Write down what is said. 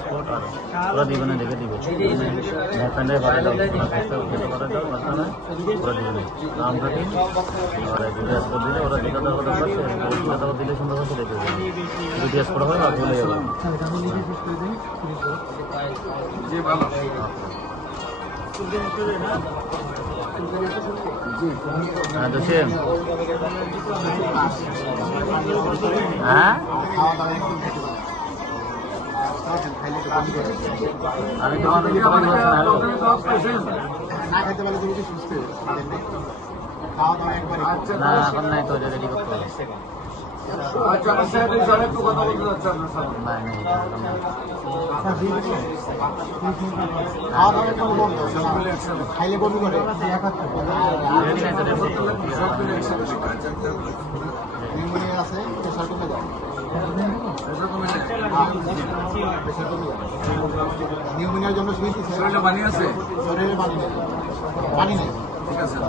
Passport আর ওরা দিবে না, দেখে দিবে নেপালে ভাড়া দাও ভাড়া দাও মাঝখানে ওরা দিবে না নাম কাটি আর বিটিএস করে দিলে ওরা যেটা দেওয়ার কথা বলছে ওটা দিলে সুন্দর করে দেখে দেবে বিটিএস করা হয় আর চলে যাবে। জি ভালো হ্যাঁ জসিম হ্যাঁ আমি তোমার না এখন নাই তো রেডি করতে হবে। খাইলে বমি করে আছে প্রেশার কমে যায় নিউমোনিয়ার জন্য শরীরে পানি আছে, শরীরে পানি নেই, পানি নেই। ঠিক আছে।